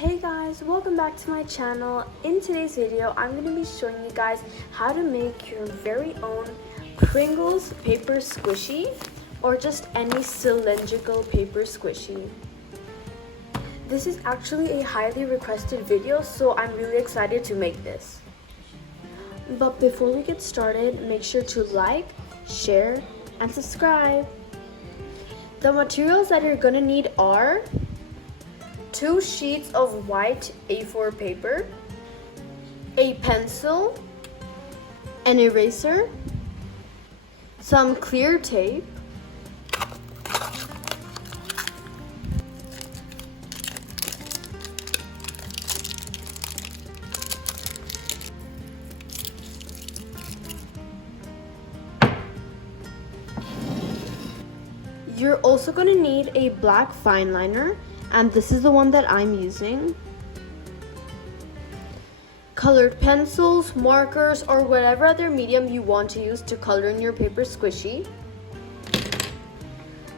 Hey guys, welcome back to my channel. In today's video, I'm going to be showing you guys how to make your very own Pringles paper squishy or just any cylindrical paper squishy. This is actually a highly requested video, so I'm really excited to make this. But before we get started, make sure to like, share, and subscribe. The materials that you're going to need are 2 sheets of white A4 paper, a pencil, an eraser, some clear tape, you're also going to need a black fine liner, and this is the one that I'm using. Colored pencils, markers, or whatever other medium you want to use to color in your paper squishy.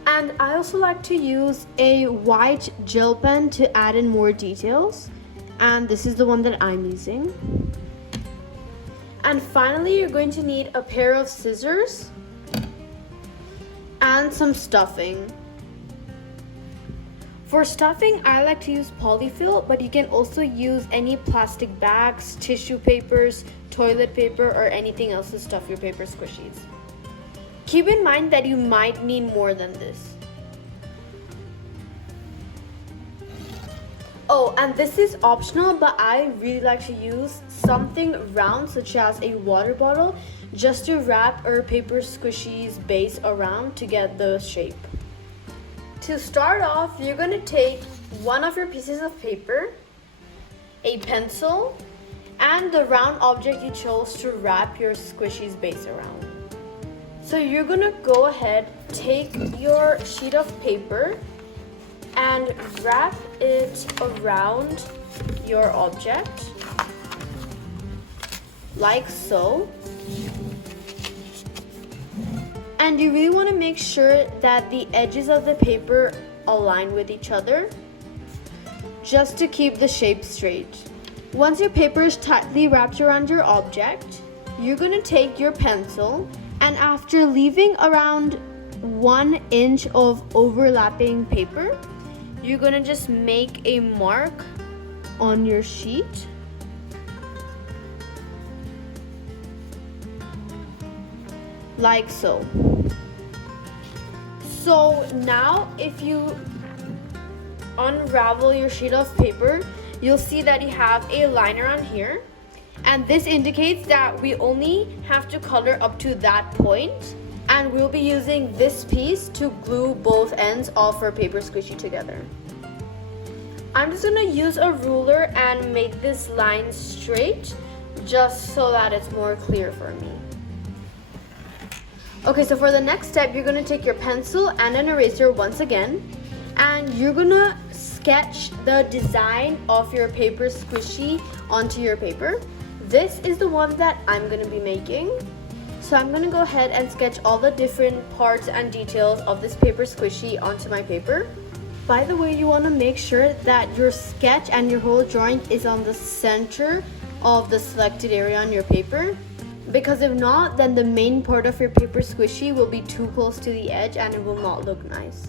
And I also like to use a white gel pen to add in more details, and this is the one that I'm using. And finally, you're going to need a pair of scissors and some stuffing. For stuffing, I like to use polyfill, but you can also use any plastic bags, tissue papers, toilet paper, or anything else to stuff your paper squishies. Keep in mind that you might need more than this. Oh, and this is optional, but I really like to use something round, such as a water bottle, just to wrap our paper squishies base around to get the shape. To start off, you're going to take one of your pieces of paper, a pencil, and the round object you chose to wrap your squishies base around. So you're going to go ahead, take your sheet of paper and wrap it around your object, like so. And you really want to make sure that the edges of the paper align with each other, just to keep the shape straight. Once your paper is tightly wrapped around your object, you're going to take your pencil, and after leaving around 1 inch of overlapping paper, you're going to just make a mark on your sheet. Like so. So now if you unravel your sheet of paper, you'll see that you have a liner on here, and this indicates that we only have to color up to that point, and we'll be using this piece to glue both ends of our paper squishy together. I'm just going to use a ruler and make this line straight, just so that it's more clear for me. Okay, so for the next step, you're going to take your pencil and an eraser once again, and you're going to sketch the design of your paper squishy onto your paper. This is the one that I'm going to be making. So I'm going to go ahead and sketch all the different parts and details of this paper squishy onto my paper. By the way, you want to make sure that your sketch and your whole drawing is on the center of the selected area on your paper. Because if not, then the main part of your paper squishy will be too close to the edge and it will not look nice.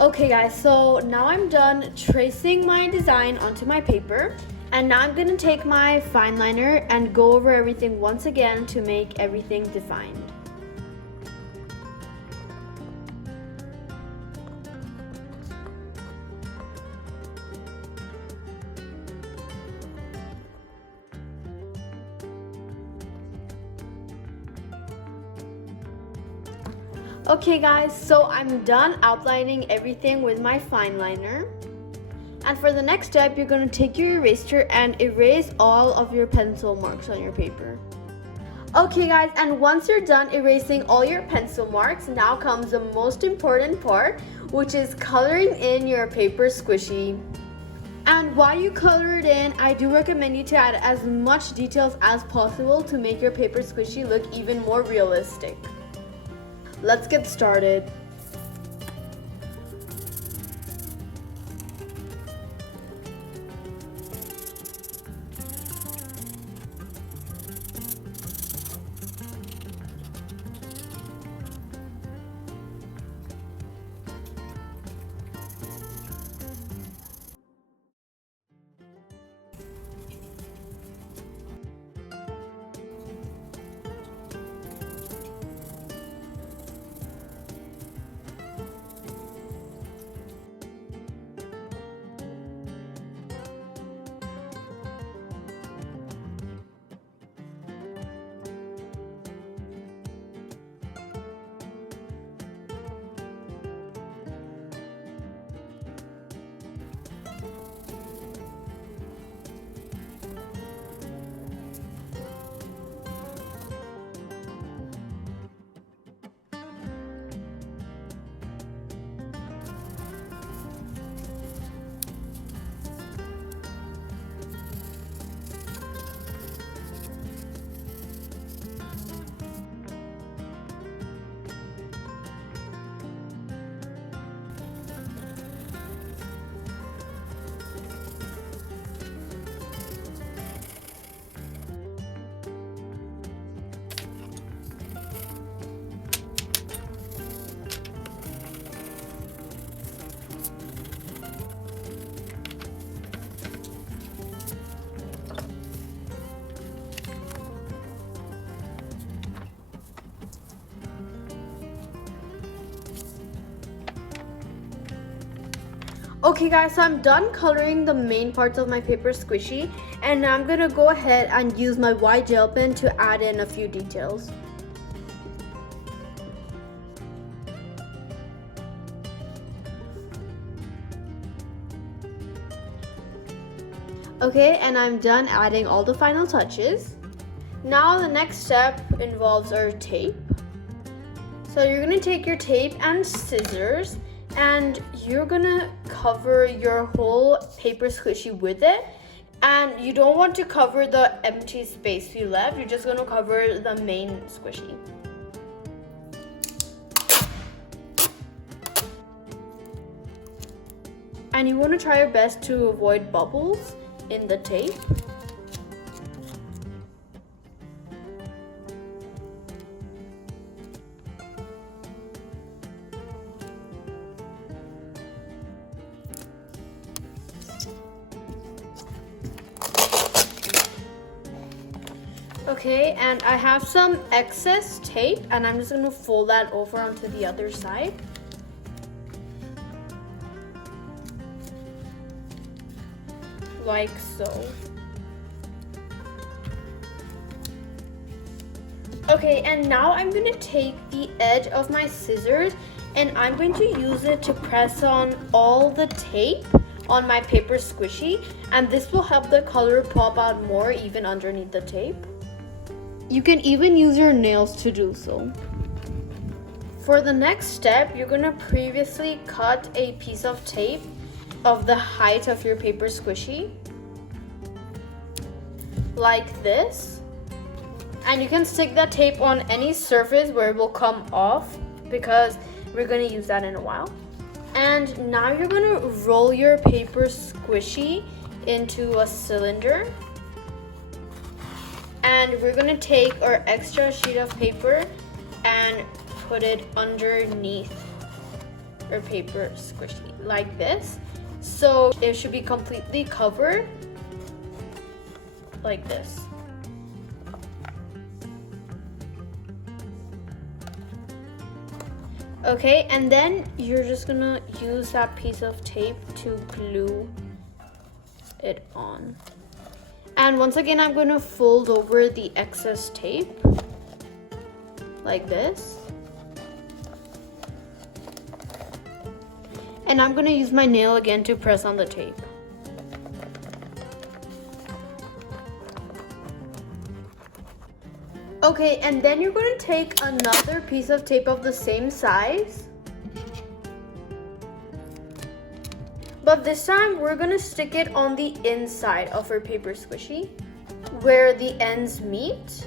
Okay guys, so now I'm done tracing my design onto my paper, and now I'm going to take my fine liner and go over everything once again to make everything defined. Okay guys, so I'm done outlining everything with my fine liner. And for the next step, you're going to take your eraser and erase all of your pencil marks on your paper. Okay guys, and once you're done erasing all your pencil marks, now comes the most important part, which is coloring in your paper squishy. And while you color it in, I do recommend you to add as much details as possible to make your paper squishy look even more realistic. Let's get started. Okay guys, so I'm done coloring the main parts of my paper squishy, and now I'm gonna go ahead and use my white gel pen to add in a few details. Okay, and I'm done adding all the final touches. Now the next step involves our tape. So you're gonna take your tape and scissors, and you're gonna cover your whole paper squishy with it. And you don't want to cover the empty space you left, you're just gonna cover the main squishy. And you wanna try your best to avoid bubbles in the tape. Okay, and I have some excess tape, and I'm just gonna fold that over onto the other side. Like so. Okay, and now I'm gonna take the edge of my scissors and I'm going to use it to press on all the tape on my paper squishy, and this will help the color pop out more even underneath the tape. You can even use your nails to do so. For the next step, you're gonna previously cut a piece of tape of the height of your paper squishy, like this. And you can stick that tape on any surface where it will come off, because we're gonna use that in a while. And now you're gonna roll your paper squishy into a cylinder. And we're gonna take our extra sheet of paper and put it underneath our paper squishy, like this. So it should be completely covered, like this. Okay, and then you're just gonna use that piece of tape to glue it on. And once again, I'm going to fold over the excess tape like this. And I'm gonna use my nail again to press on the tape. Okay, and then you're gonna take another piece of tape of the same size. But this time, we're gonna stick it on the inside of our paper squishy, where the ends meet.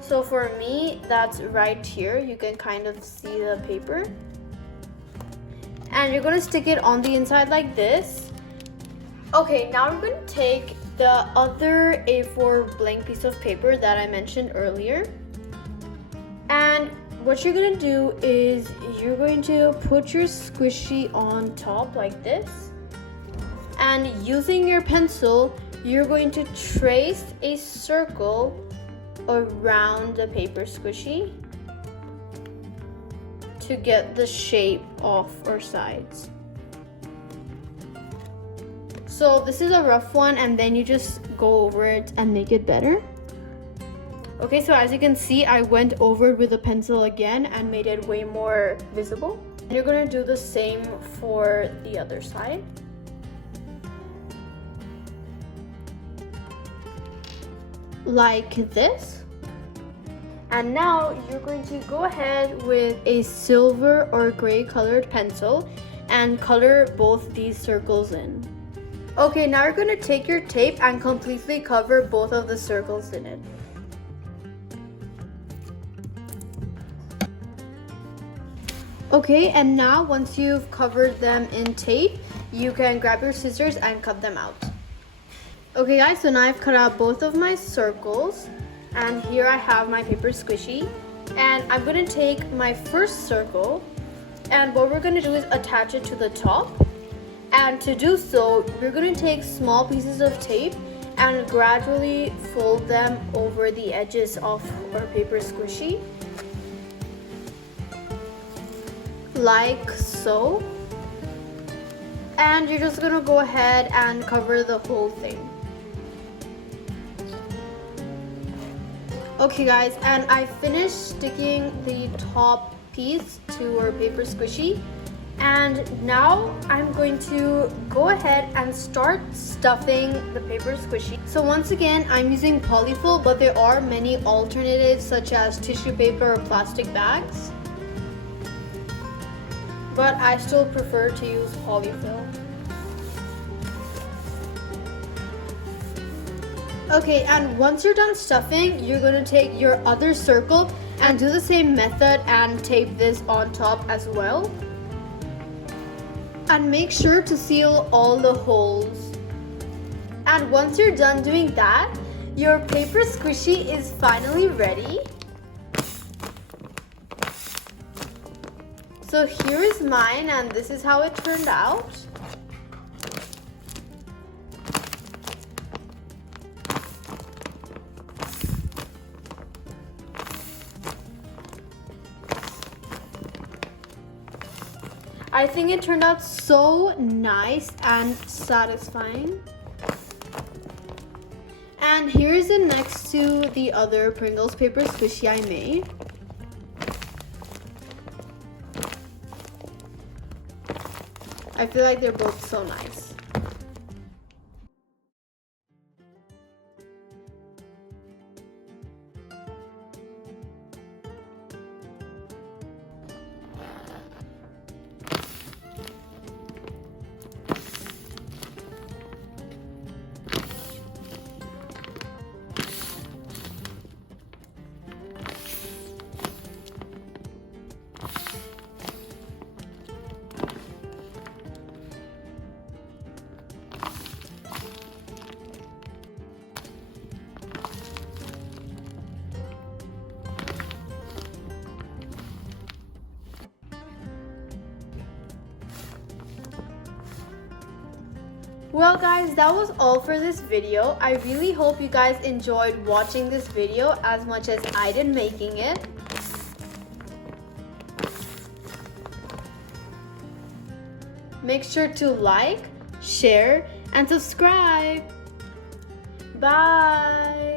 So for me, that's right here. You can kind of see the paper. And you're gonna stick it on the inside like this. Okay, now we're gonna take the other A4 blank piece of paper that I mentioned earlier. And what you're gonna do is you're going to put your squishy on top like this. And using your pencil, you're going to trace a circle around the paper squishy to get the shape of our sides. So this is a rough one, and then you just go over it and make it better. Okay, so as you can see, I went over it with a pencil again and made it way more visible. And you're gonna do the same for the other side. Like this. And now you're going to go ahead with a silver or gray colored pencil and color both these circles in. Okay, now you're gonna take your tape and completely cover both of the circles in it. Okay, and now once you've covered them in tape, you can grab your scissors and cut them out. Okay guys, so now I've cut out both of my circles, and here I have my paper squishy. And I'm gonna take my first circle, and what we're gonna do is attach it to the top. And to do so, we're gonna take small pieces of tape and gradually fold them over the edges of our paper squishy. Like so. And you're just gonna go ahead and cover the whole thing. Okay guys, and I finished sticking the top piece to our paper squishy. And now I'm going to go ahead and start stuffing the paper squishy. So once again, I'm using polyfill, but there are many alternatives such as tissue paper or plastic bags. But I still prefer to use polyfill. Okay, and once you're done stuffing, you're going to take your other circle and do the same method and tape this on top as well. And make sure to seal all the holes. And once you're done doing that, your paper squishy is finally ready. So here is mine, and this is how it turned out. I think it turned out so nice and satisfying. And here's it next to the other Pringles paper squishy I made. I feel like they're both so nice. Well guys, that was all for this video. I really hope you guys enjoyed watching this video as much as I did making it. Make sure to like, share, and subscribe. Bye!